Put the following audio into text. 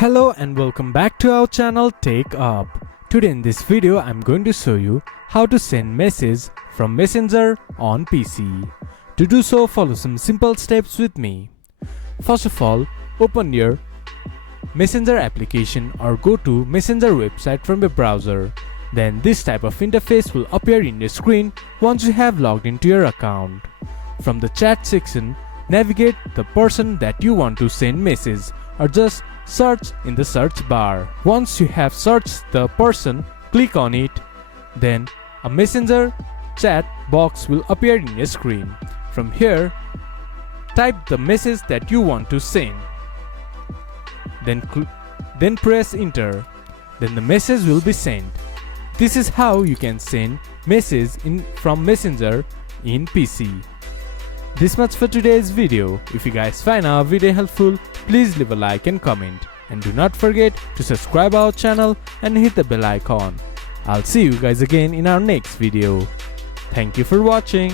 Hello and welcome back to our channel TechUp. Today in this video I'm going to show you how to send message from Messenger on PC. To do so, follow some simple steps with me. First of all, open your Messenger application or go to Messenger website from your browser. Then this type of interface will appear in your screen once you have logged into your account. From the chat section, navigate the person that you want to send message or just search in the search bar. Once you have searched the person, click on it. Then a Messenger chat box will appear in your screen. From here, type the message that you want to send. Then press enter. Then the message will be sent. This is how you can send message from Messenger in PC. This much for today's video. If you guys find our video helpful, please leave a like and comment. And do not forget to subscribe our channel and hit the bell icon. I'll see you guys again in our next video. Thank you for watching.